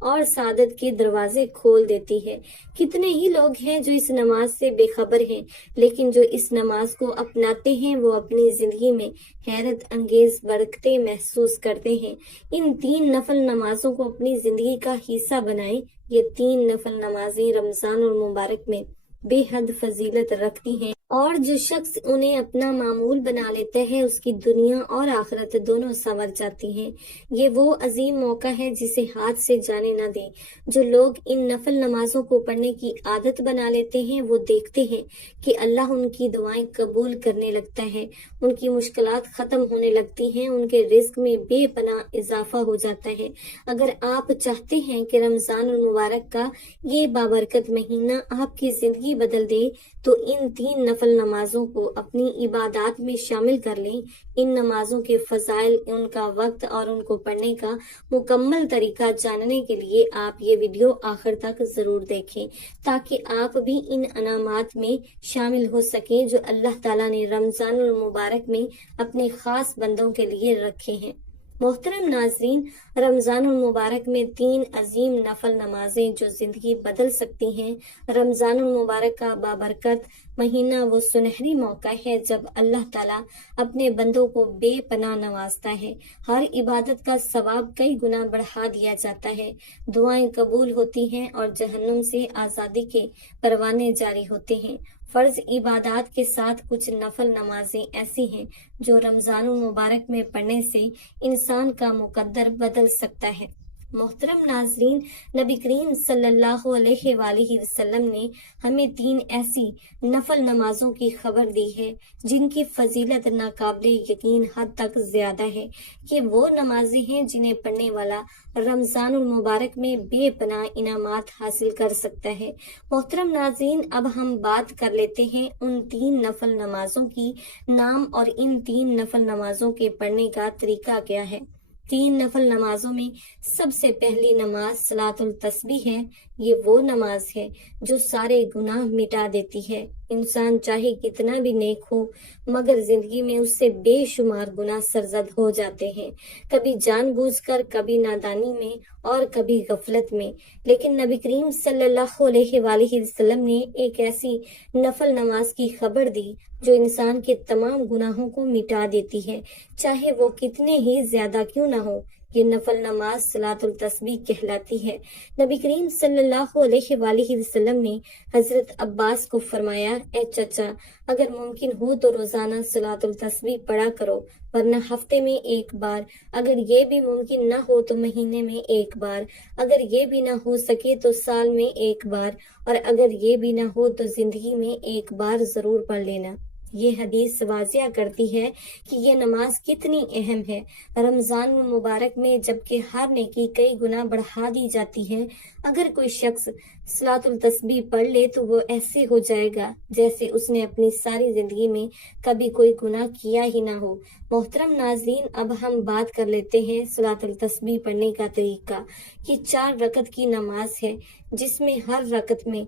اور سعادت کے دروازے کھول دیتی ہے۔ کتنے ہی لوگ ہیں جو اس نماز سے بے خبر ہیں، لیکن جو اس نماز کو اپناتے ہیں وہ اپنی زندگی میں حیرت انگیز برکتیں محسوس کرتے ہیں۔ ان 3 نفل نمازوں کو اپنی زندگی کا حصہ بنائیں۔ یہ 3 نفل نمازیں رمضان المبارک میں بے حد فضیلت رکھتی ہیں، اور جو شخص انہیں اپنا معمول بنا لیتا ہے اس کی دنیا اور آخرت دونوں سنور جاتی ہیں۔ یہ وہ عظیم موقع ہے جسے ہاتھ سے جانے نہ دیں۔ جو لوگ ان نفل نمازوں کو پڑھنے کی عادت بنا لیتے ہیں وہ دیکھتے ہیں کہ اللہ ان کی دعائیں قبول کرنے لگتا ہے، ان کی مشکلات ختم ہونے لگتی ہیں، ان کے رزق میں بے پناہ اضافہ ہو جاتا ہے۔ اگر آپ چاہتے ہیں کہ رمضان المبارک کا یہ بابرکت مہینہ آپ کی زندگی بدل دے تو ان 3 نفل نمازوں کو اپنی عبادات میں شامل کر لیں۔ ان نمازوں کے فضائل، ان کا وقت اور ان کو پڑھنے کا مکمل طریقہ جاننے کے لیے آپ یہ ویڈیو آخر تک ضرور دیکھیں تاکہ آپ بھی ان انعامات میں شامل ہو سکیں جو اللہ تعالیٰ نے رمضان المبارک میں اپنے خاص بندوں کے لیے رکھے ہیں۔ محترم ناظرین، رمضان المبارک میں 3 عظیم نفل نمازیں جو زندگی بدل سکتی ہیں۔ رمضان المبارک کا بابرکت مہینہ وہ سنہری موقع ہے جب اللہ تعالیٰ اپنے بندوں کو بے پناہ نوازتا ہے۔ ہر عبادت کا ثواب کئی گنا بڑھا دیا جاتا ہے، دعائیں قبول ہوتی ہیں اور جہنم سے آزادی کے پروانے جاری ہوتے ہیں۔ فرض عبادات کے ساتھ کچھ نفل نمازیں ایسی ہیں جو رمضان المبارک میں پڑھنے سے انسان کا مقدر بدل سکتا ہے۔ محترم ناظرین، نبی کریم صلی اللہ علیہ وآلہ وسلم نے ہمیں 3 ایسی نفل نمازوں کی خبر دی ہے جن کی فضیلت ناقابل یقین حد تک زیادہ ہے۔ یہ وہ نمازیں ہیں جنہیں پڑھنے والا رمضان المبارک میں بے پناہ انعامات حاصل کر سکتا ہے۔ محترم ناظرین، اب ہم بات کر لیتے ہیں ان 3 نفل نمازوں کی نام اور ان 3 نفل نمازوں کے پڑھنے کا طریقہ کیا ہے۔ 3 نفل نمازوں میں سب سے پہلی نماز صلاۃ التسبیح ہے۔ یہ وہ نماز ہے جو سارے گناہ مٹا دیتی ہے۔ انسان چاہے کتنا بھی نیک ہو مگر زندگی میں اس سے بے شمار گناہ سرزد ہو جاتے ہیں، کبھی جان بوجھ کر، کبھی نادانی میں اور کبھی غفلت میں۔ لیکن نبی کریم صلی اللہ علیہ وآلہ وسلم نے ایک ایسی نفل نماز کی خبر دی جو انسان کے تمام گناہوں کو مٹا دیتی ہے، چاہے وہ کتنے ہی زیادہ کیوں نہ ہو۔ یہ نفل نماز صلاۃ التسبیح کہلاتی ہے۔ نبی کریم صلی اللہ علیہ وآلہ وسلم نے حضرت عباس کو فرمایا، اے چچا، اگر ممکن ہو تو روزانہ صلاۃ التسبیح پڑھا کرو، ورنہ ہفتے میں 1 بار، اگر یہ بھی ممکن نہ ہو تو مہینے میں 1 بار، اگر یہ بھی نہ ہو سکے تو سال میں 1 بار، اور اگر یہ بھی نہ ہو تو زندگی میں 1 بار ضرور پڑھ لینا۔ یہ حدیث واضح کرتی ہے کہ یہ نماز کتنی اہم ہے۔ رمضان المبارک میں جبکہ ہر نیکی کئی گنا بڑھا دی جاتی ہے، اگر کوئی شخص صلاۃ التسبیح پڑھ لے تو وہ ایسے ہو جائے گا جیسے اس نے اپنی ساری زندگی میں کبھی کوئی گناہ کیا ہی نہ ہو۔ محترم ناظرین، اب ہم بات کر لیتے ہیں صلاۃ التسبیح پڑھنے کا طریقہ۔ یہ 4 رکعت کی نماز ہے جس میں ہر رکعت میں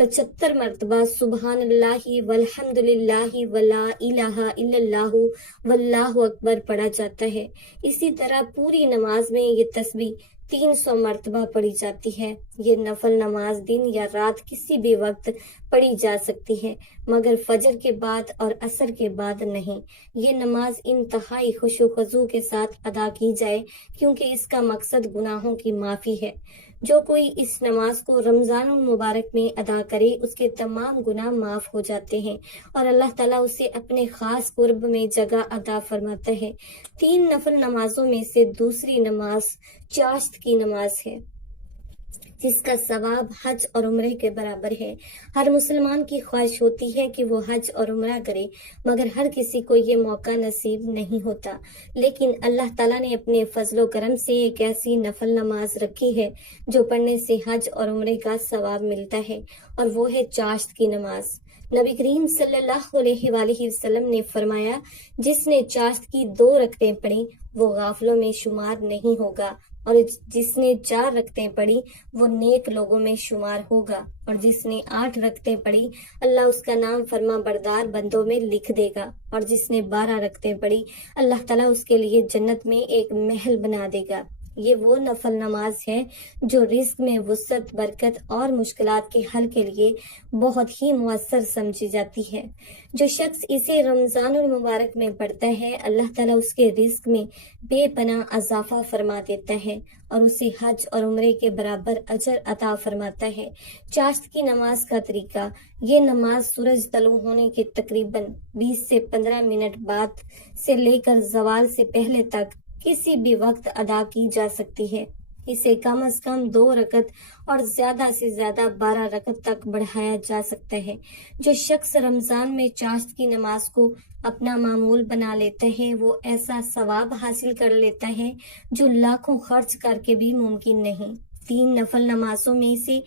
75 مرتبہ سبحان اللہ والحمد للہ ولا الہ الا اللہ واللہ اکبر پڑھا جاتا ہے۔ اسی طرح پوری نماز میں یہ تسبیح 300 مرتبہ پڑھی جاتی ہے۔ یہ نفل نماز دن یا رات کسی بھی وقت پڑھی جا سکتی ہے مگر فجر کے بعد اور عصر کے بعد نہیں۔ یہ نماز انتہائی خشوع و خضوع کے ساتھ ادا کی جائے کیونکہ اس کا مقصد گناہوں کی معافی ہے۔ جو کوئی اس نماز کو رمضان المبارک میں ادا کرے اس کے تمام گناہ معاف ہو جاتے ہیں اور اللہ تعالیٰ اسے اپنے خاص قرب میں جگہ عطا فرماتا ہے۔ 3 نفل نمازوں میں سے دوسری نماز چاشت کی نماز ہے جس کا ثواب حج اور عمرے کے برابر ہے۔ ہر مسلمان کی خواہش ہوتی ہے کہ وہ حج اور عمرہ کرے مگر ہر کسی کو یہ موقع نصیب نہیں ہوتا، لیکن اللہ تعالیٰ نے اپنے فضل و کرم سے ایک ایسی نفل نماز رکھی ہے جو پڑھنے سے حج اور عمرے کا ثواب ملتا ہے، اور وہ ہے چاشت کی نماز۔ نبی کریم صلی اللہ علیہ وآلہ وسلم نے فرمایا، جس نے چاشت کی 2 رکعتیں پڑھی وہ غافلوں میں شمار نہیں ہوگا، اور جس نے 4 رکعتیں پڑھی وہ نیک لوگوں میں شمار ہوگا، اور جس نے 8 رکعتیں پڑھی اللہ اس کا نام فرما بردار بندوں میں لکھ دے گا، اور جس نے 12 رکعتیں پڑھی اللہ تعالیٰ اس کے لیے جنت میں ایک محل بنا دے گا۔ یہ وہ نفل نماز ہے جو رزق میں وسعت، برکت اور مشکلات کے حل کے لیے بہت ہی مؤثر سمجھی جاتی ہے۔ جو شخص اسے رمضان المبارک میں پڑھتا ہے، اللہ تعالیٰ اس کے رزق میں بے پناہ اضافہ فرما دیتا ہے اور اسے حج اور عمرے کے برابر اجر عطا فرماتا ہے۔ چاشت کی نماز کا طریقہ: یہ نماز سورج طلوع ہونے کے تقریباً 20 سے 15 منٹ بعد سے لے کر زوال سے پہلے تک کسی بھی وقت ادا کی جا سکتی ہے۔ اسے کم از کم 2 رکعت اور زیادہ سے زیادہ 12 رکعت تک بڑھایا جا سکتا ہے۔ جو شخص رمضان میں چاشت کی نماز کو اپنا معمول بنا لیتا ہے، وہ ایسا ثواب حاصل کر لیتا ہے جو لاکھوں خرچ کر کے بھی ممکن نہیں۔ 3 نفل نمازوں میں سے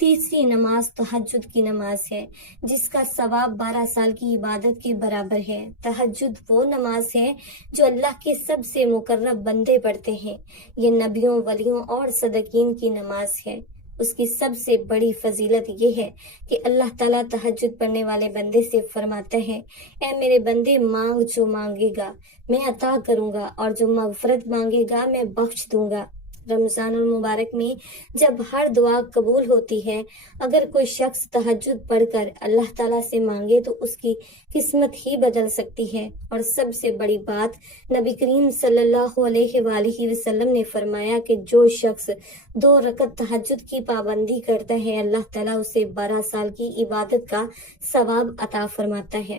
تیسری نماز تہجد کی نماز ہے، جس کا ثواب 12 سال کی عبادت کے برابر ہے۔ تہجد وہ نماز ہے جو اللہ کے سب سے مقرب بندے پڑھتے ہیں۔ یہ نبیوں، ولیوں اور صدیقین کی نماز ہے۔ اس کی سب سے بڑی فضیلت یہ ہے کہ اللہ تعالیٰ تہجد پڑھنے والے بندے سے فرماتا ہے: اے میرے بندے، مانگ جو مانگے گا میں عطا کروں گا، اور جو مغفرت مانگے گا میں بخش دوں گا۔ رمضان المبارک میں جب ہر دعا قبول ہوتی ہے، اگر کوئی شخص تہجد پڑھ کر اللہ تعالیٰ سے مانگے تو اس کی قسمت ہی بدل سکتی ہے۔ اور سب سے بڑی بات، نبی کریم صلی اللہ علیہ وآلہ وسلم نے فرمایا کہ جو شخص 2 رکعت تہجد کی پابندی کرتا ہے، اللہ تعالیٰ اسے 12 سال کی عبادت کا ثواب عطا فرماتا ہے۔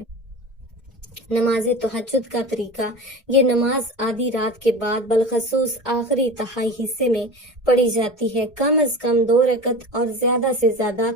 نماز تہجد کا طریقہ: یہ نماز آدھی رات کے بعد بالخصوص آخری تہائی حصے میں پڑھی جاتی ہے۔ کم از کم 2 رکعت اور زیادہ سے زیادہ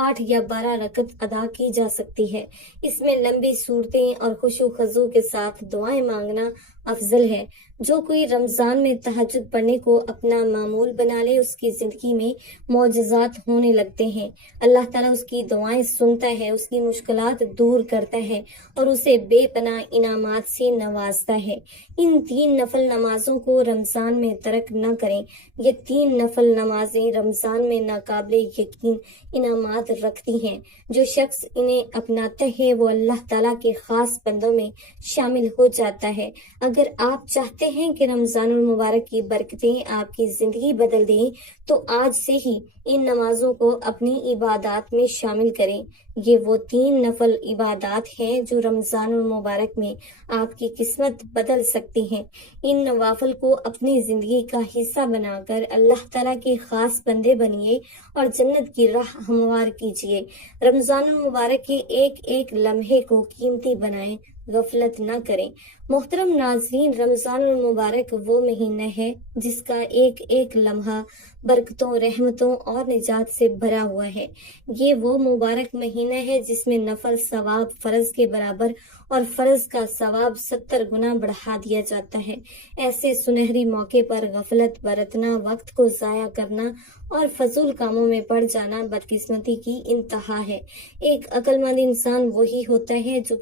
8 یا 12 رکعت ادا کی جا سکتی ہے۔ اس میں لمبی صورتیں اور خشوع و خضوع کے ساتھ دعائیں مانگنا افضل ہے۔ جو کوئی رمضان میں تہجد پڑھنے کو اپنا معمول بنا لے، اس کی زندگی میں معجزات ہونے لگتے ہیں۔ اللہ تعالیٰ اس کی دعائیں سنتا ہے، اس کی مشکلات دور کرتا ہے اور اسے بے پناہ انعامات سے نوازتا ہے۔ ان 3 نفل نمازوں کو رمضان میں ترک نہ کریں۔ یہ 3 نفل نمازیں رمضان میں ناقابل یقین انعامات رکھتی ہیں۔ جو شخص انہیں اپناتا ہے وہ اللہ تعالیٰ کے خاص بندوں میں شامل ہو جاتا ہے۔ اگر آپ چاہتے ہیں کہ رمضان المبارک کی برکتیں آپ کی زندگی بدل دیں تو آج سے ہی ان نمازوں کو اپنی عبادات میں شامل کریں۔ یہ وہ 3 نفل عبادات ہیں جو رمضان المبارک میں آپ کی قسمت بدل سکتی ہیں۔ ان نوافل کو اپنی زندگی کا حصہ بنا کر اللہ تعالیٰ کے خاص بندے بنیے اور جنت کی راہ ہموار کیجیے۔ رمضان المبارک کے ایک ایک لمحے کو قیمتی بنائیں، غفلت نہ کریں۔ محترم ناظرین، رمضان المبارک وہ مہینہ ہے جس کا ایک ایک لمحہ برکتوں، رحمتوں اور نجات سے بھرا ہوا ہے۔ یہ وہ مبارک مہینہ ہے جس میں نفل ثواب فرض کے برابر اور فرض کا ثواب 70 گنا بڑھا دیا جاتا ہے۔ ایسے سنہری موقع پر غفلت برتنا، وقت کو ضائع کرنا اور فضول کاموں میں پڑ جانا بدقسمتی کی انتہا ہے۔ ایک عقل مند انسان وہی ہوتا ہے جو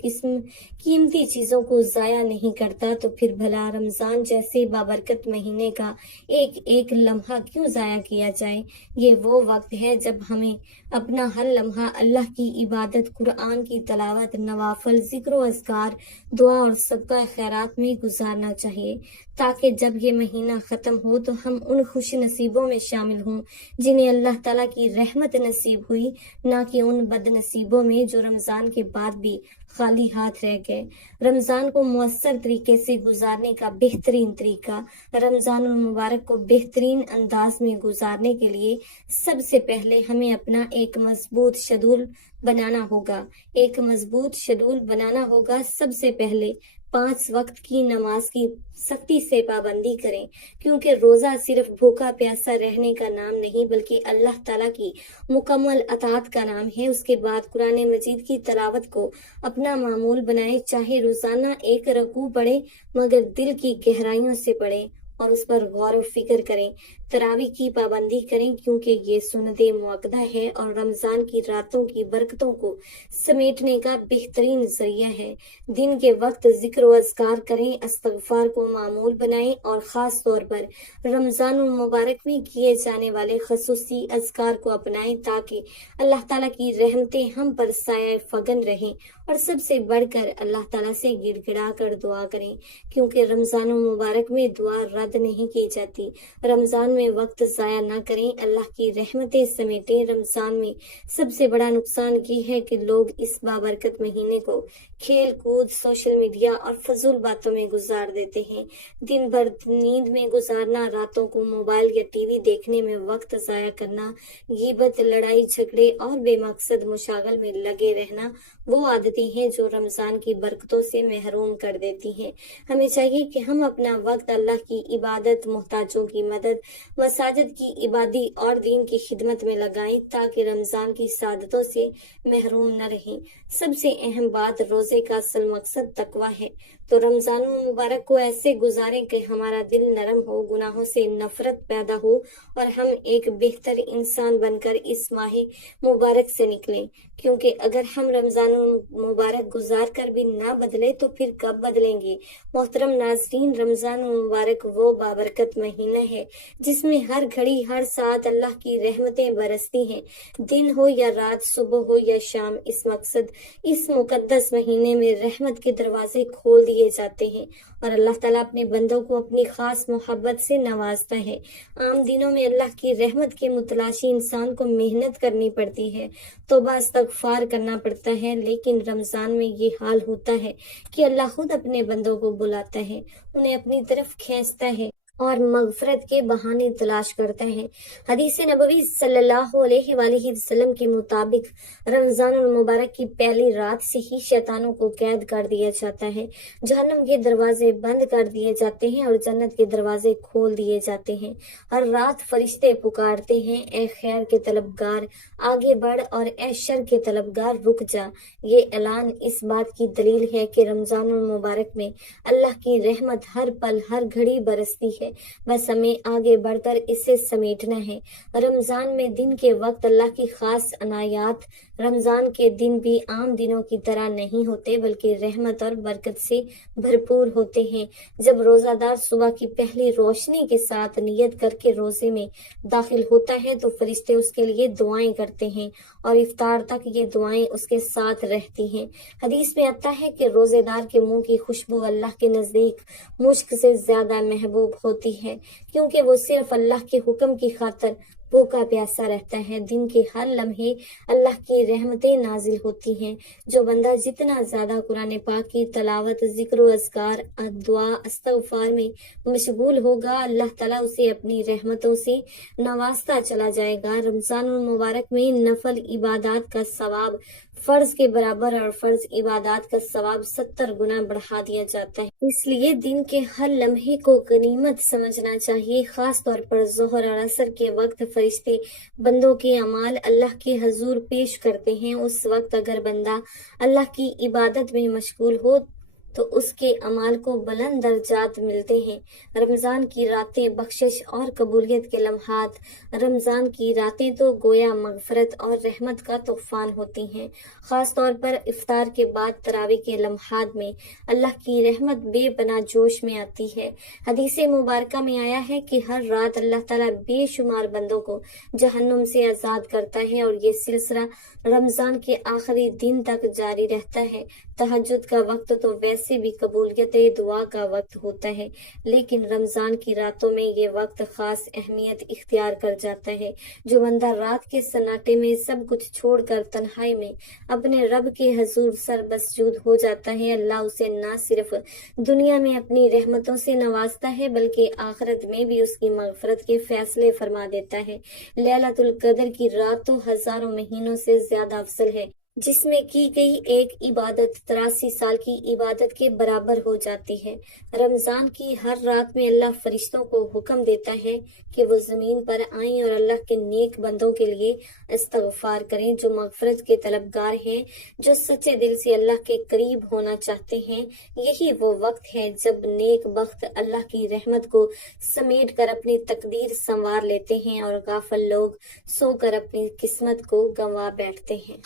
قیمتی چیزوں کو ضائع نہیں کرتا، تو پھر بھلا رمضان جیسے بابرکت مہینے کا ایک ایک لمحہ کیوں ضائع کیا جائے؟ یہ وہ وقت ہے جب ہمیں اپنا ہر لمحہ اللہ کی عبادت، قرآن کی تلاوت، نوافل، ذکر و اذکار، دعا اور صدقہ خیرات میں گزارنا چاہیے، تاکہ جب یہ مہینہ ختم ہو تو ہم ان خوش نصیبوں میں شامل ہوں جنہیں اللہ تعالیٰ کی رحمت نصیب ہوئی، نہ کہ ان بد نصیبوں میں جو رمضان کے بعد بھی خالی ہاتھ رہ گئے۔ رمضان کو مؤثر طریقے سے گزارنے کا بہترین طریقہ: رمضان المبارک کو بہترین انداز میں گزارنے کے لیے سب سے پہلے ہمیں اپنا ایک مضبوط شیڈول بنانا ہوگا۔ سب سے پہلے 5 وقت کی نماز کی سختی سے پابندی کریں، کیونکہ روزہ صرف بھوکا پیاسا رہنے کا نام نہیں بلکہ اللہ تعالیٰ کی مکمل اطاعت کا نام ہے۔ اس کے بعد قرآن مجید کی تلاوت کو اپنا معمول بنائیں، چاہے روزانہ 1 رکوع پڑھیں مگر دل کی گہرائیوں سے پڑھیں اور اس پر غور و فکر کریں۔ تراویح کی پابندی کریں کیونکہ یہ سنت مؤکدہ ہے اور رمضان کی راتوں کی برکتوں کو سمیٹنے کا بہترین ذریعہ ہے۔ دن کے وقت ذکر و اذکار کریں، استغفار کو معمول بنائیں اور خاص طور پر رمضان المبارک میں کیے جانے والے خصوصی اذکار کو اپنائیں تاکہ اللہ تعالیٰ کی رحمتیں ہم پر سایہ فگن رہیں، اور سب سے بڑھ کر اللہ تعالیٰ سے گڑ گڑا کر دعا کریں، کیونکہ رمضان المبارک میں دعا رد برباد نہیں کی جاتی۔ رمضان میں وقت ضائع نہ کریں، اللہ کی رحمتیں سمیٹیں۔ رمضان میں سب سے بڑا نقصان یہ ہے کہ لوگ اس بابرکت مہینے کو کھیل کود، سوشل میڈیا اور فضول باتوں میں گزار دیتے ہیں۔ دن بھر نیند میں گزارنا، راتوں کو موبائل یا ٹی وی دیکھنے میں وقت ضائع کرنا، غیبت، لڑائی جھگڑے اور بے مقصد مشاغل میں لگے رہنا وہ عادتیں ہیں جو رمضان کی برکتوں سے محروم کر دیتی ہیں۔ ہمیں چاہیے کہ ہم اپنا وقت اللہ کی عبادت، محتاجوں کی مدد، مساجد کی عبادی اور دین کی خدمت میں لگائیں تاکہ رمضان کی سعادتوں سے محروم نہ رہیں۔ سب سے اہم بات، روزے کا اصل مقصد تقویٰ ہے، تو رمضان المبارک کو ایسے گزاریں کہ ہمارا دل نرم ہو، گناہوں سے نفرت پیدا ہو اور ہم ایک بہتر انسان بن کر اس ماہ مبارک سے نکلیں، کیونکہ اگر ہم رمضان المبارک گزار کر بھی نہ بدلے تو پھر کب بدلیں گے؟ محترم ناظرین، رمضان المبارک وہ بابرکت مہینہ ہے جس میں ہر گھڑی، ہر ساعت اللہ کی رحمتیں برستی ہیں۔ دن ہو یا رات، صبح ہو یا شام، اس مقدس مہینے میں رحمت کے دروازے کھول دیے جاتے ہیں اور اللہ تعالیٰ اپنے بندوں کو اپنی خاص محبت سے نوازتا ہے۔ عام دنوں میں اللہ کی رحمت کے متلاشی انسان کو محنت کرنی پڑتی ہے، توبہ استغفار کرنا پڑتا ہے، لیکن رمضان میں یہ حال ہوتا ہے کہ اللہ خود اپنے بندوں کو بلاتا ہے، انہیں اپنی طرف کھینچتا ہے اور مغفرت کے بہانے تلاش کرتا ہے۔ حدیث نبوی صلی اللہ علیہ وآلہ وسلم کے مطابق رمضان المبارک کی پہلی رات سے ہی شیطانوں کو قید کر دیا جاتا ہے، جہنم کے دروازے بند کر دیے جاتے ہیں اور جنت کے دروازے کھول دیے جاتے ہیں۔ ہر رات فرشتے پکارتے ہیں، اے خیر کے طلبگار آگے بڑھ اور اے شر کے طلبگار رک جا۔ یہ اعلان اس بات کی دلیل ہے کہ رمضان المبارک میں اللہ کی رحمت ہر پل، ہر گھڑی برستی ہے، بس ہمیں آگے بڑھ کر اسے سمیٹنا ہے۔ رمضان میں دن کے وقت اللہ کی خاص عنایات۔ رمضان کے دن بھی عام دنوں کی طرح نہیں ہوتے بلکہ رحمت اور برکت سے بھرپور ہوتے ہیں۔ جب روزہ دار صبح کی پہلی روشنی کے ساتھ نیت کر کے روزے میں داخل ہوتا ہے تو فرشتے اس کے لیے دعائیں کرتے ہیں اور افطار تک یہ دعائیں اس کے ساتھ رہتی ہیں۔ حدیث میں آتا ہے کہ روزے دار کے منہ کی خوشبو اللہ کے نزدیک مشک سے زیادہ محبوب ہوتی ہے، کیونکہ وہ صرف اللہ کے حکم کی خاطر بھوکا پیاسا رہتا ہے۔ دن کے ہر لمحے اللہ کی رحمتیں نازل ہوتی ہیں۔ جو بندہ جتنا زیادہ قرآن پاک کی تلاوت، ذکر و اذکار، دعا، استغفار میں مشغول ہوگا، اللہ تعالیٰ اسے اپنی رحمتوں سے نوازتا چلا جائے گا۔ رمضان المبارک میں نفل عبادات کا ثواب فرض کے برابر اور فرض عبادات کا ثواب 70 گنا بڑھا دیا جاتا ہے۔ اس لیے دن کے ہر لمحے کو غنیمت سمجھنا چاہیے۔ خاص طور پر ظہر اور عصر کے وقت فرشتے بندوں کے اعمال اللہ کے حضور پیش کرتے ہیں۔ اس وقت اگر بندہ اللہ کی عبادت میں مشغول ہو تو اس کے اعمال کو بلند درجات ملتے ہیں۔ رمضان کی راتیں بخشش اور قبولیت کے لمحات۔ رمضان کی راتیں تو گویا مغفرت اور رحمت کا طوفان ہوتی ہیں۔ خاص طور پر افطار کے بعد تراویح کے لمحات میں اللہ کی رحمت بے پناہ جوش میں آتی ہے۔ حدیث مبارکہ میں آیا ہے کہ ہر رات اللہ تعالیٰ بے شمار بندوں کو جہنم سے آزاد کرتا ہے اور یہ سلسلہ رمضان کے آخری دن تک جاری رہتا ہے۔ تہجد کا وقت تو ویسے بھی قبولیت دعا کا وقت ہوتا ہے، لیکن رمضان کی راتوں میں یہ وقت خاص اہمیت اختیار کر جاتا ہے۔ جو بندہ رات کے سناٹے میں سب کچھ چھوڑ کر تنہائی میں اپنے رب کے حضور سر مسجود ہو جاتا ہے، اللہ اسے نہ صرف دنیا میں اپنی رحمتوں سے نوازتا ہے بلکہ آخرت میں بھی اس کی مغفرت کے فیصلے فرما دیتا ہے۔ لیلۃ القدر کی رات تو ہزاروں مہینوں سے زیادہ افضل ہے، جس میں کی گئی ایک عبادت 83 سال کی عبادت کے برابر ہو جاتی ہے۔ رمضان کی ہر رات میں اللہ فرشتوں کو حکم دیتا ہے کہ وہ زمین پر آئیں اور اللہ کے نیک بندوں کے لیے استغفار کریں جو مغفرت کے طلبگار ہیں، جو سچے دل سے اللہ کے قریب ہونا چاہتے ہیں۔ یہی وہ وقت ہے جب نیک بخت اللہ کی رحمت کو سمیٹ کر اپنی تقدیر سنوار لیتے ہیں اور غافل لوگ سو کر اپنی قسمت کو گنوا بیٹھتے ہیں۔